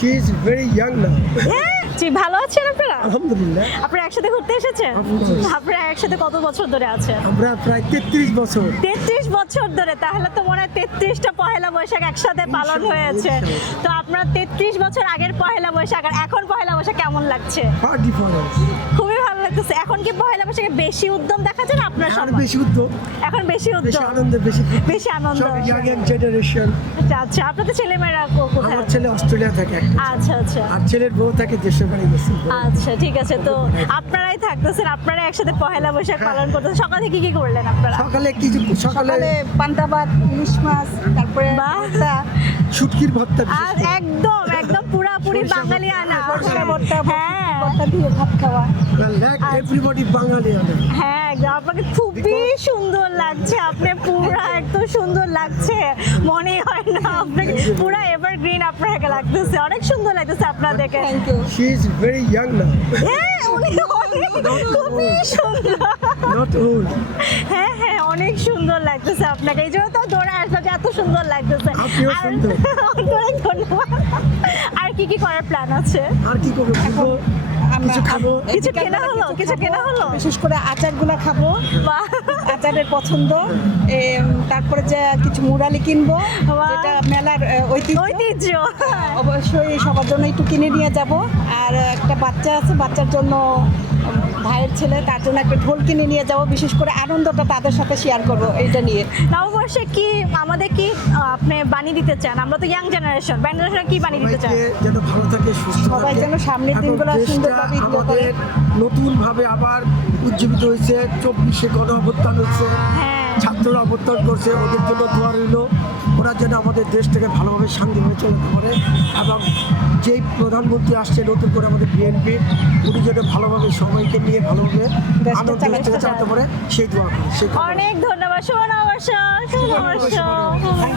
She is very young now. জি, ভালো আছেন আপনারা? আলহামদুলিল্লাহ। আপনারা একসাথে ঘুরতে এসেছেন? Of course. আপনারা একসাথে কত বছর ধরে আছেন? আমরা প্রায় 33 বছর। 33 বছর ধরে, তাহলে তো মনে হয় 33টা পহেলা বৈশাখ একসাথে পালন হয়েছে। তো আপনারা 33 বছর আগের পহেলা বৈশাখ আর এখন পহেলা বৈশাখ কেমন লাগছে? Far difference. খুবই ভালো লাগতেছে। এখন কি পহেলা বৈশাখে বেশি উদ্যম দেখা যায় না আপনার আর সবার? বেশি উদ্যোগ, এখন বেশি বেশি উদ্যম, আনন্দ, বেশি বেশি আনন্দ। সব ইয়াং জেনারেশন। আচ্ছা, আপনাদের ছেলেমেয়েরা কোথায় আমার আছে? ছেলে অস্ট্রেলিয়া থাকে একটা। আচ্ছা আচ্ছা আর ছেলের বউ থাকে দেশের বাড়ি গেছে। আচ্ছা, ঠিক আছে। তো আপনারাই থাকতেছেন, আপনারা একসাথে পহেলা বৈশাখ পালন করতেছেন। সকালে কি করলেন আপনারা? সকালে কিছু সকালে পান্তা ভাত, ইলিশ মাছ, তারপরে বাহ। ভর্তা, শুটকির ভর্তা আর একদম একদম পুরাপুরি বাঙালি আনা। সরষে ভর্তা, হ্যাঁ ভর্তা দিয়ে ভাত খাওয়া। লাইক এভরিবডি বাঙালি আনা। হ্যাঁ, একদম। আপনাকে খুবই সুন্দর লাগছে, আপনি পুরা এত সুন্দর লাগছে, মনে হয় না আপনাকে পুরা এভারগ্রিন আপনাকে লাগতেছে। অনেক সুন্দর লাগতেছে আপনাদেরকে। Thank you. She is very young now. হ্যাঁ, উনি খুবই সুন্দর। Not old. হ্যাঁ হ্যাঁ, অনেক সুন্দর লাগতেছে আপনাকে। এই জন্য তো দৌড়ে আসলো যে এত সুন্দর লাগতেছে। আপনিও আর সুন্দর। অনেক ধন্যবাদ। আর কি করার প্ল্যান আছে? আর কি করবো? কিছু খাবো। কিছু কেনা হলো? কিছু কেনা হলো? বিশেষ করে আচারগুলো খাবো, বাহ। আচারের পছন্দ। তারপরে যে কিছু মুরালি কিনবো, বাহ। যেটা মেলার ঐতিহ্য। ঐতিহ্য। অবশ্যই সবার জন্য একটু কিনে নিয়ে যাব। আর একটা বাচ্চা আছে, বাচ্চার জন্য ভাইয়ের ছেলে, তার জন্য একটা ঢোল কিনে নিয়ে যাব। বিশেষ করে আনন্দটা তাদের সাথে শেয়ার করব এটা নিয়ে। নববর্ষে কি আমাদের কি আপনি বানিয়ে দিতে চান? আমরা তো ইয়াং জেনারেশন, জেনারেশন কি বানিয়ে দিতে চান? সবাইকে যেন ভালো থাকে, সুস্থ থাকে। সবাই যেন সামনের এবং দিনগুলো দেশটা সুন্দরভাবে enjoy করে। আমাদের নতুনভাবে আবার উজ্জীবিত হয়েছে। 24শে গণ অভ্যুত্থান হচ্ছে, হ্যাঁ। ছাত্ররা অভ্যুত্থান করছে, ওদের জন্য দোয়া রইল। ওরা যেন আমাদের দেশটাকে ভালোভাবে শান্তিভাবে চলতে পারে। এবং যেই প্রধানমন্ত্রী আসছে নতুন করে আমাদের বিএনপি, উনি যেন ভালোভাবে সবাইকে নিয়ে ভালোভাবে দেশটা আনন্দ চালাতে চালাতে পারে সেই দোয়া করি। সেই কামনা করি। অনেক ধন্যবাদ। শুভ নববর্ষ, শুভ নববর্ষ।